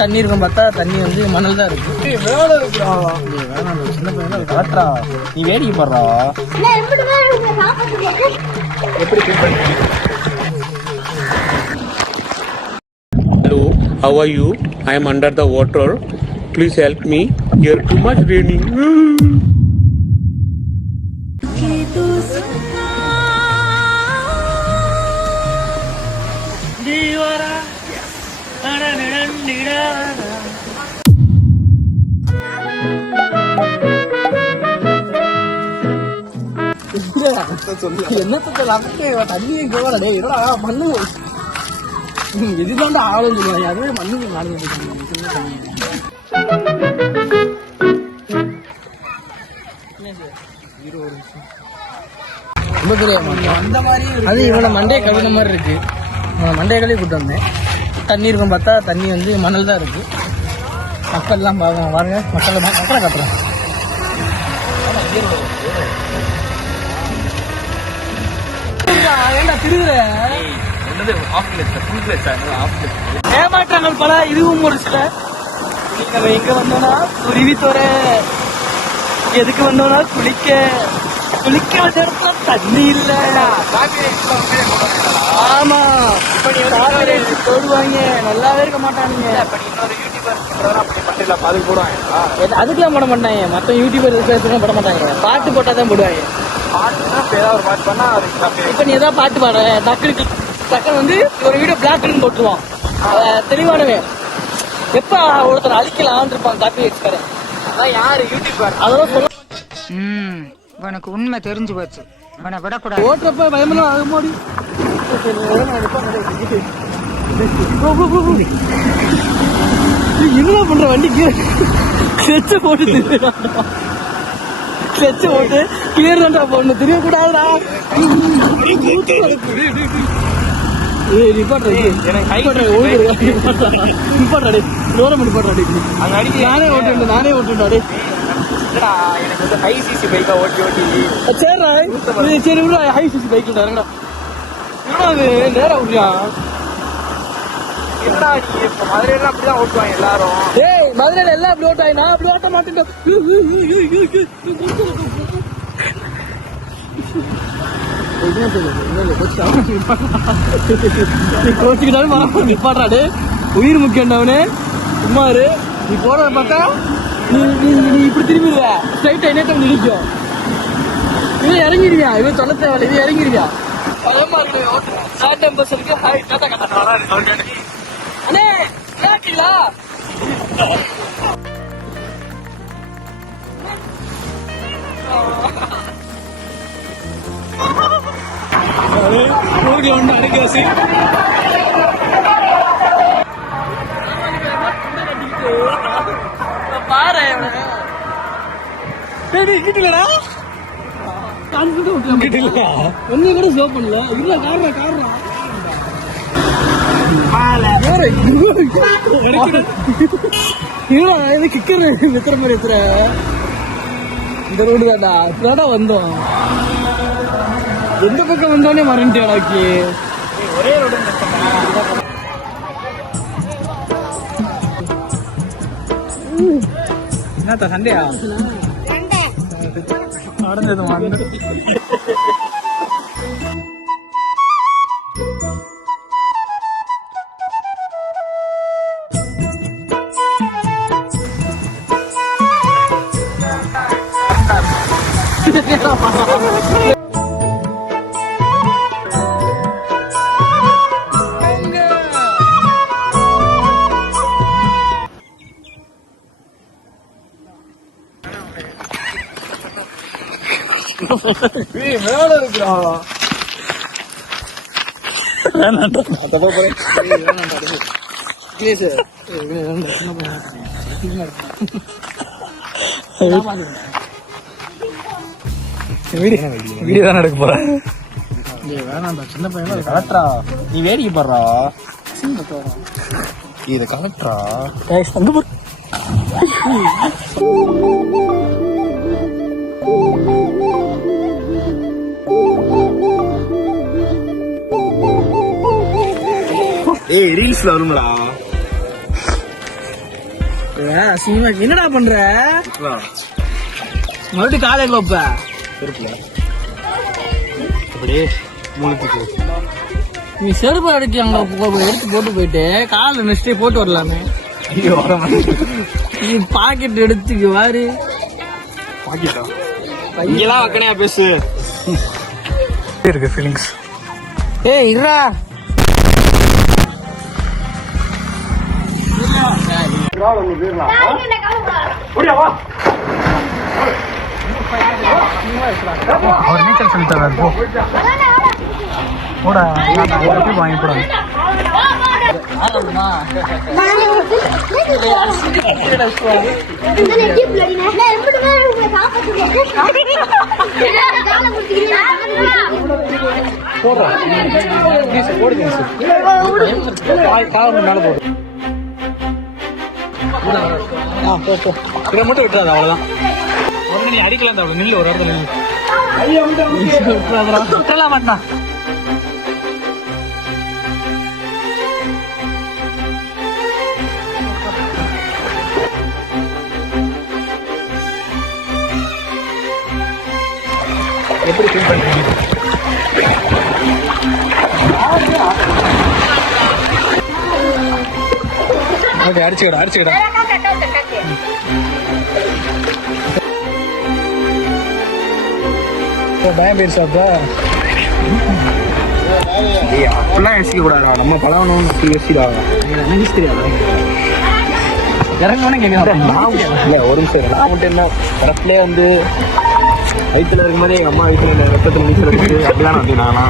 தண்ணி இருக்கும் பார்த்தா தண்ணி வந்து மணல் தான் இருக்கு. சின்ன பையன் காட்டுறா, நீ வேடிக்கை போடுறா. எப்படி Hello, how are you? I am under the water. Please help me. Here too much raining. தண்ணியே போடே மண்ணு இதுதான் ஆளும் சொல்லுவாங்க. அதுவே மண்ணு ரொம்ப பெரிய அந்த மாதிரி அது இவ்வளவு மண்டையை கவின மாதிரி இருக்கு. மண்டையை கழுவி கூட்டு வந்தேன். தண்ணி இருக்கும் பார்த்தா தண்ணி வந்து மணல் தான் இருக்கு. மக்கள்லாம் பாருங்க, மக்களை காட்டுறேன். ஏண்டா திருவுற ஏமாற்றாங்கள் பல. இதுவும் ஒரு சில. நம்ம எங்க வந்தோம்னா குருவித்தோர, எதுக்கு வந்தோம்னா குளிக்க வந்த இடத்துல தண்ணி இல்ல. ஆமா, போடுவாங்க, நல்லாவே இருக்க மாட்டானுங்க. அதுக்கெல்லாம் போட மாட்டாங்க. மற்ற யூடியூபர் போட மாட்டாங்க. பாட்டு போட்டாதான் போடுவாங்க. இப்ப நீ ஏதாவது பாட்டு பாடுற டக்குனு வந்து ஒரு வீடியோ பிளாக்னு போட்டுருவான். தெளிவானவன் எப்ப ஒருத்தர் அழிக்கலாம்னு இருப்பான். காப்பி வச்சுக்காரன். அதான் யாரு யூடியூபர் அதெல்லாம் சொல்ல. உனக்கு உண்மை தெரிஞ்சு போச்சு. உன விடக்கூடாது. ஓட்டுறப்ப பயமெல்லாம் ஆக மாடி. என்ன பண்ற வண்டிக்கு செச்ச போட்டு கிளியர் தான்டா போடணும். தெரியக்கூடாதுடா. நானே ஓட்டுடாடே. எனக்கு வந்து ஹை சிசி பைக்கா ஓட்டி சரி ஹை சிசி பைக் நேரா விடுறியா? என்னடா நீ இப்ப மதுரையில அப்படிதான் ஓட்டுவாங்க எல்லாரும். ஏய், மதுரையில எல்லாம் அப்படி ஓட்டுவாங்க. நான் அப்படி ஓட்ட மாட்டேன். நிப்பாட்டாடே, உயிர் முக்கியண்டவனே. சும்மாரு நீ போறத பார்த்தா நீ இப்படி திரும்பிடுவ. ஸ்ட்ரைட்டா என்ன நிற்கும். இவன் இறங்கிடுவியா? இவன் சொல்ல தேவையில்ல. இது இறங்கிடுவியா? பயமா இருக்கு. சாட்டம் பஸ் இருக்கு. அண்ணே கேட்கலா? ஊருக்கு ஒன்று அடைக்காசி பாரு. கிட்டலடா ஒன்னு கூட ஸ்லோ பண்ணல. இல்ல காரணம் கிக்கர் எத்தனை மாதிரி எத்தனை இந்த ரோடு தான்டா. இப்பதான்டா வந்தோம். எந்த பக்கம் வந்தோடனே மறந்துட்டேடாக்கி. ஒரே ரோடு என்னத்த சண்டையா நடந்தது? மேல இருக்கிறா வீடியோ தான் எடுக்க போறேன். வேணாண்டா, சின்ன பையன் கலெக்டரா. நீ வேடிக்கை போடுறா. இது கலெக்டரா அங்க போ. ஏய் ரீல்ஸ்ல வரும்டா. அசிங்கமா இருக்கு. என்னடா பண்ற? மறுபடியும் காலை கோப்ப அப்படியே மூளைக்கு நீ செருப்பு அடிச்சு அங்க எடுத்து போட்டு போயிட்டு காலை நெக்ஸ்டே போட்டு வரலாமே. ஐயோ வர நீ பாக்கெட் எடுத்துக்கு வாரு. பாக்கிட்டா இங்கெல்லாம் வக்கனையா பேசு. இருக்கு ஃபீலிங்ஸ். ஏய் இருடா. அவர் நீச்சல் சொல்லி தராரு. போ போடா வாங்கி போடாங்க. மட்டும் விட்டுறாது அவ்வளவுதான். நீ அடிக்கலாம் தான் நில்லு ஒரு இடத்துல விட்டலாம் மாட்டான். எப்படி ஃபீல் பண்ணுறீங்க? ஓகே அடிச்சுக்கடா. பயம் பேசுவாப்பா. அப்படிலாம் யோசிக்க கூடாதா, நம்ம பழகணும்னு யோசிக்கிறாங்க. எனக்கு தெரியாது இறங்கணும் கேட்குறேன். இல்லை ஒரு நிமிஷம் நான் மட்டும் என்ன படத்துலேயே வந்து வயிற்றுல இருக்கும்போதே எங்கள் அம்மா வயிற்றுல வெப்பத்தில் நீச்சல் அப்படிலாம் வந்து நானா